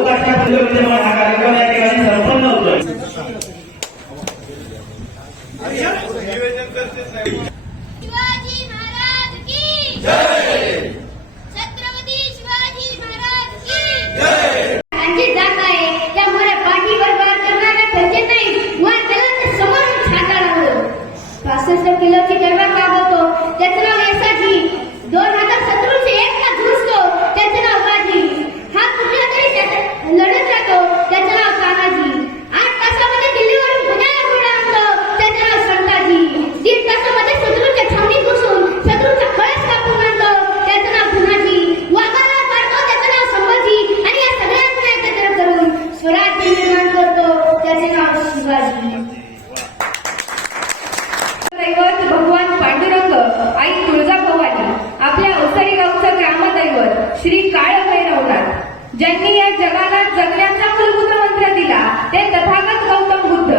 लोकांच्या विद्यमान हा कार्यक्रम या ठिकाणी संपन्न होतोय। शिवाजी महाराज की जय, छत्रपती शिवाजी महाराज की जय। त्यांची जात आहे त्यामुळे पाठीवर वार करणाऱ्या गरजे नाही, वार केला तर समोरून छाताळावं। 65 किलोची तलवार वागवतो त्याचं नाव यशाजी, 2000 शत्रूंचे एकटा झुंजतो त्याचं नाव बाजी, हा कुठला तरी लढत राहतो त्याचं नाव तानाजी, 8 तासामध्ये दिल्लीवरून पुण्याला घोडा आणतो त्याचं नाव संताजी, 1.5 तासामध्ये शत्रूच्या छावणीत घुसून शत्रूचा कळस कापून आणतो त्याचं नाव धनाजी, वाघाला मारतो त्याचं नाव संभाजी, आणि या सगळ्यांना एकत्र करून स्वराज्य निर्माण करतो त्याचे नाव शिवाजी। दैवत भगवान पांडुरंग, आई तुळजाभवानी, आपल्या अवसरी गावचं ग्रामदैवत श्री काळभैरवनाथ, ज्यांनी या जगाला जगण्याचा मूलभूत मंत्र दिला ते तथागत गौतम बुद्ध,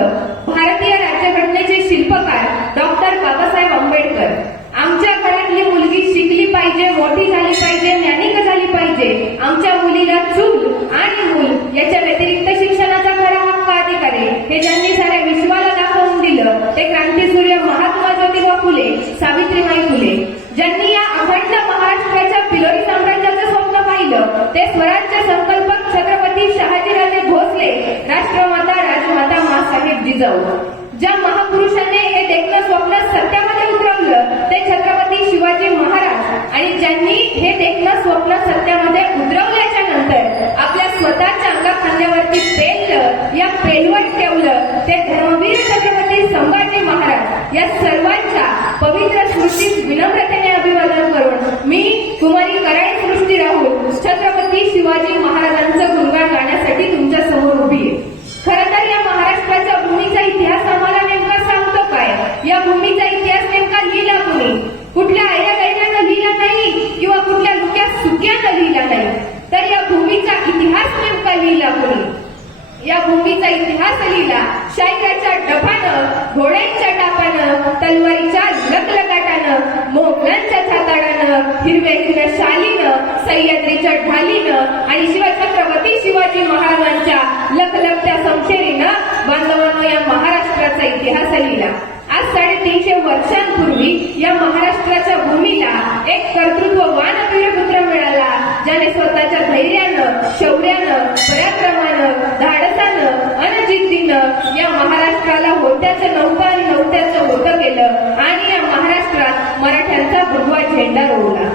भारतीय राज्यघटनेचे शिल्पकार डॉक्टर बाबासाहेब आंबेडकर, आमच्या घरातली मुलगी शिकली पाहिजे, मोठी झाली पाहिजे, ज्ञानिक झाली पाहिजे, आमच्या मुलीला चूल आणि मूल याच्या व्यतिरिक्त शिक्षणाचा खरा हक्क अधिकार आहे हे ज्यांनी साऱ्या विश्वाला दाखवून दिलं ते क्रांतीसूर्य महात्मा ज्योतिबा फुले, सावित्रीबाई फुले, ज्यांनी या अखंड महाराष्ट्राच्या पिलोरी साम्राज्याचं स्वप्न पाहिलं ते स्वराज्य संकल्पक छत्रपती शहाजीराजे भोसले, राष्ट्रमाता राजमाता माँसाहेब जिजाऊ, ज्या महापुरुषाने हे देखणं स्वप्न सत्यामध्ये उतरवलं ते छत्रपती शिवाजी महाराज, आणि ज्यांनी हे देखणं स्वप्न सत्यामध्ये उतरवल्याच्या नंतर आपल्या स्वतःच्या अंगाखांद्यावरती पेललं, या पेलवर ठेवलं ते धर्मवीर छत्रपती संभाजी महाराज, या सर्वांच्या पवित्र सृष्टीत विनम्रतेने अभिवादन करून मी कुमारी कराळे सृष्टी राहुल छत्रपती शिवाजी महाराजांचं गुणगान गाण्यासाठी तुमच्या समोर उभी आहे। खरं तर या महाराष्ट्राच्या भूमीचा इतिहास आम्हाला नेमका सांगतो काय, या भूमीचा इतिहास नेमका लिहिला कोणी, कुठल्या आय्यागैऱ्यानं लिहिला नाही किंवा कुठल्या लुक्या सुक्यानं लिहिला नाही, तर या भूमीचा इतिहास नेमका लिहिला कोणी, या भूमीचा इतिहास लिहिला शाहिराच्या डफानं, घोड्यांच्या टापानं, तलवारीच्या लकलकाटानं, मोगलांच्या छाताडानं, हिरव्या हिरव्या शालीनं, सह्याद्रीच्या ढालीनं आणि शिवछत्रपती शिवाजी महाराजांच्या लखलखत्या समशेरीनं बांधवांनो या महाराष्ट्राचा इतिहास लिहिला। आज 350 वर्षांपूर्वी या महाराष्ट्राच्या भूमीला एक कर्तृत्ववान वीरपुत्र मिळाला, ज्याने स्वतःच्या धैर्यानं, शौर्यानं, पराक्रमानं, धाडसानं अन जिद्दीनं या महाराष्ट्राला होत्याचं नव्हतं आणि नव्हत्याचं होतं केलं आणि या महाराष्ट्रात मराठ्यांचा भगवा झेंडा रोवला।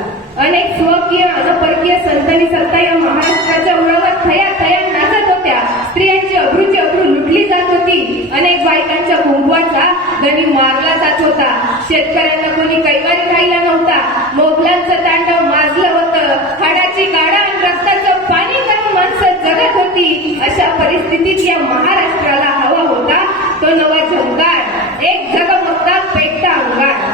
अनेक स्वकीय अनपरकीय संतांनी सत्ता या महाराष्ट्राच्या उरावर थया थया नाचत होत्या, स्त्रियांची अब्रूची अब्रू लुटली जात होती, अनेक बायकांच्या कुंकवाचा गणी मारला जात होता, शेतकऱ्यांना कोणी कैवारी राहिला नव्हता, मोगलांचं तांडव माजलं होतं, हाडाची काढा आणि रक्ताचं पाणी करून माणसं जगत होती। अशा परिस्थितीत या महाराष्ट्राला हवा होता तो नवा झंकार, एक जगमगता पेटता अंगार।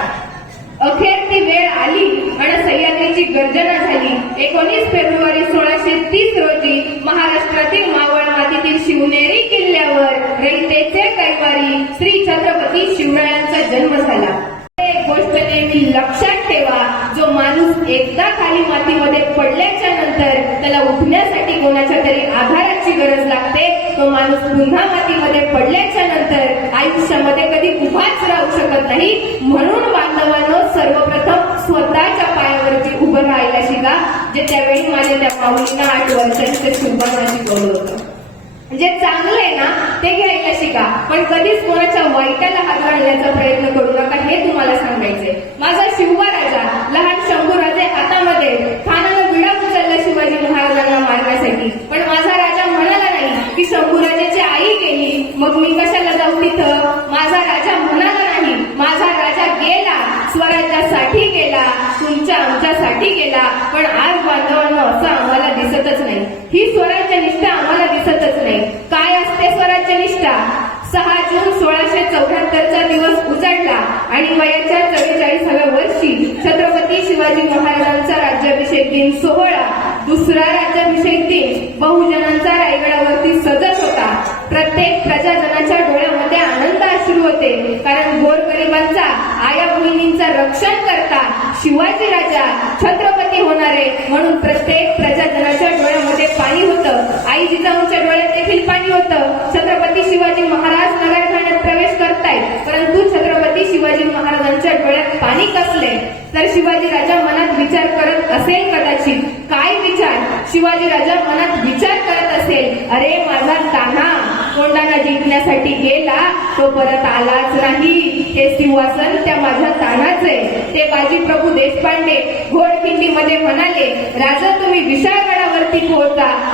अखेर ती वेळ आली आणि सह्याद्रीची गर्जना झाली। 19 फेब्रुवारी 1630 रोजी महाराष्ट्रातील मावळ मातीतील शिवनेरी किल्ल्यावर रयतेचे कैवारी श्री छत्रपती शिवरायांचा जन्म झाला। एक गोष्ट नेहमी लक्षात ठेवा, जो माणूस एकदा खाली मातीमध्ये पडल्याच्या नंतर त्याला उठण्यासाठी कोणाच्या तरी आधाराची गरज लागते, तो माणूस पुन्हा मातीमध्ये पडल्याच्या नंतर आयुष्यामध्ये कधी उभाच राहू शकत नाही। म्हणून बांधवांनो सर्वप्रथम स्वतःच्या पायावरती उभं राहायला शिका, जे त्यावेळी माझ्या त्या माऊलींना 8 वर्षांच्या शिवबांना शिकवलं होतं। जे चांगलं आहे ना ते घ्यायला शिका, पण कधीच कोणाच्या वाईटाला हात घालण्याचा प्रयत्न करू नका, हे तुम्हाला सांगायचंय। माझा शिवबा राजा लहान शंभूराजे हातामध्ये खानानं विडा उचलला शिवाजी महाराजांना मारण्यासाठी, पण माझा राजा म्हणाला नाही की शंभूराजेची आई गेली मग मी कशाला जाऊ तिथं, माझा राजा म्हणाला नाही, माझा राजा गेला स्वराज्यासाठी गेला, तुमच्या आमच्यासाठी गेला, पण आज बांधवांना असं आम्हाला दिसतच नाही, ही स्वराज्य निष्ठा आम्हाला दिसतच नाही। काय असते स्वराज्य निष्ठा? 6 जून 1674चा दिवस उजाडला आणि वयाच्या 44व्या वर्षी छत्रपती शिवाजी महाराजांचा राज्याभिषेक दिन सोहळा, दुसरा राज्याभिषेक दिन बहुजनांचा रायगडावरती सजत होता। प्रत्येक प्रजाजनाच्या डोळ्यामध्ये आनंद अश्रू होते, कारण गोरगरिबांचा, आया बहिणींचा रक्षण करता शिवाजी राजा छत्रपती होणारे म्हणून प्रत्येक प्रजाजनाच्या डोळ्यामध्ये पाणी होतं. आई जिजाऊंच्या डोळ्यात देखील पाणी होतं. छत्रपती शिवाजी महाराज नगरखान्यात प्रवेश करतायत, परंतु छत्रपती शिवाजी महाराजांच्या डोळ्यात पाणी कसले? तर शिवाजी राजा मनात विचार करत असेल कदाचित. काय विचार? शिवाजी राजा मनात विचार करत असेल, अरे माझा तान्हा कोंढाणा जिंकण्यासाठी गेला, तो परत आलाच नाही. हे सिंहासन त्या माझ्या तान्हाचे. ते बाजी प्रभू देशपांडे घोडखिंडीमध्ये म्हणाले, राजा तुम्ही विशाळगडावरती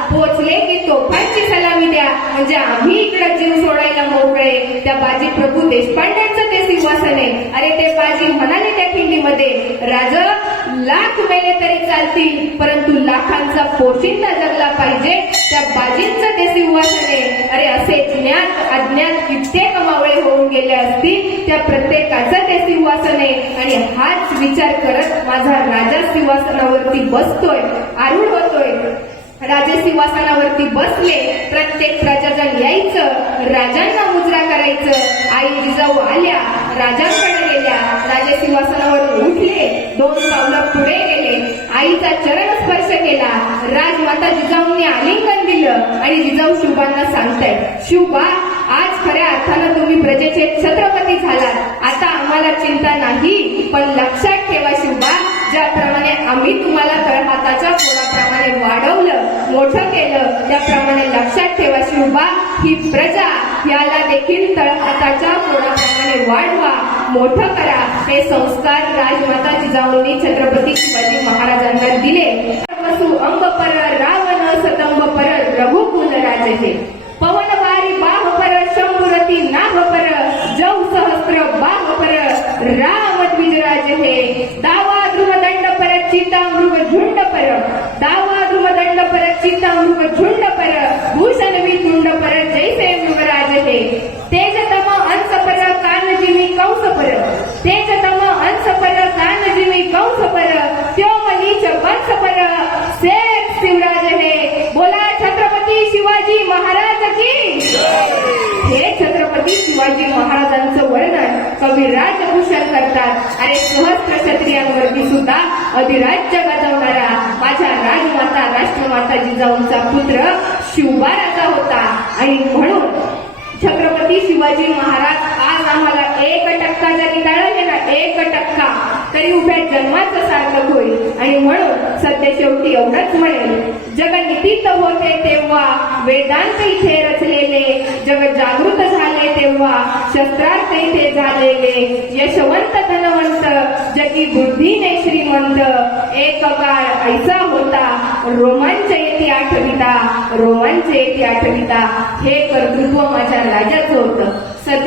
पोहोचले की तोफांची सलामी द्या, म्हणजे आम्ही इकडे जीव सोडायला मोकळे. त्या बाजी प्रभू देशपांड्यांचं ते सिंहासन आहे. अरे ते बाजी म्हणाले त्या खिंडीमध्ये, राजा लाख मेले तरी चालतील, परंतु लाखांचा पोशिंदा जगला पाहिजे. त्या बाजींचं ते सिंहासन आहे. अरे असे ज्ञात अज्ञात कित्येक मावळे होऊन गेले असतील, त्या प्रत्येकाचं ते सिंहासन आहे. आणि हाच विचार करत माझा राजा सिंहासनावरती बसतोय, आरूढ होतोय. राजे सिंहासनावरती बसले, प्रत्येक प्रजाजन यायचं, राजांना मुजरा करायचं. आई जिजाऊ आल्या, राजांकडे गेल्या, राजे सिंहासनावर उठले, 2 पावलं पुढे गेले, आईचा चरण स्पर्श केला. राजमाता जिजाऊंनी आलिंगन दिलं आणि जिजाऊ शिवबांना सांगतायत, शिवबा आज खऱ्या अर्थानं तुम्ही प्रजेचे छत्रपती झालात. आता आम्हाला चिंता नाही, पण लक्षात ठेवा शिवबा, ज्याप्रमाणे आम्ही तुम्हाला तळहाताच्या पोळाप्रमाणे वाढवलं, मोठं केलं, त्याप्रमाणे लक्षात ठेवा शिवबा, ही प्रजा याला देखील तळहाताच्या पोळाप्रमाणे वाढवा, मोठं करा. हे संस्कार राजमाता जिजाऊंनी छत्रपती शिवाजी महाराजांना दिले. वसु अंब पर रावण सतंब पर रघुकुल राजे, पवन वारी बाह पर शंभुरती नाभ पर जौ सहस्त्र बाह पर राम द्विजराज हे. दावा ध्रुव दंड पर चिता मृग झुंड पर, दावा ध्रुव दंड पर चिता मृग झुंड पर, भूषण वितुंड पर जैसे मृगराज हे. तेजतम अंश पर कान जिमी कंस पर, तेजतम अंश पर कान जिमी कंस पर, त्यो मनीच वंश पर शेर शिवराज हे. बोला छत्रपती शिवाजी महाराज की. हे छत्रपती शिवाजी महाराजांचं वर्णन कवी राजभूषण करतात. अरे सहस्त्र क्षत्रियांवरती सुद्धा अधिराज्य गाजवणारा माझ्या राजमाता राष्ट्रमाता जिजाऊंचा पुत्र शिवबा राजा होता. आणि म्हणून छत्रपती शिवाजी महाराज आज आम्हाला 1% जरी कळले ना, 1% तरी उभ्या जन्माचं सार्थक होईल. आणि म्हणून सध्या शेवटी एवढंच म्हणेल, जग नितीत होते तेव्हा वेदांत इथे रचलेले, जग जागृत झाले तेव्हा शस्त्रार्थ इथे झालेले, यशवंत धनवंत जगी बुद्धीने श्रीमंत, एक काळ ऐसा होता रोमांच येते आठविता, रोमांच येते आठविता. हे कर्तृत्व माझ्या राजाचं होतं. सध्या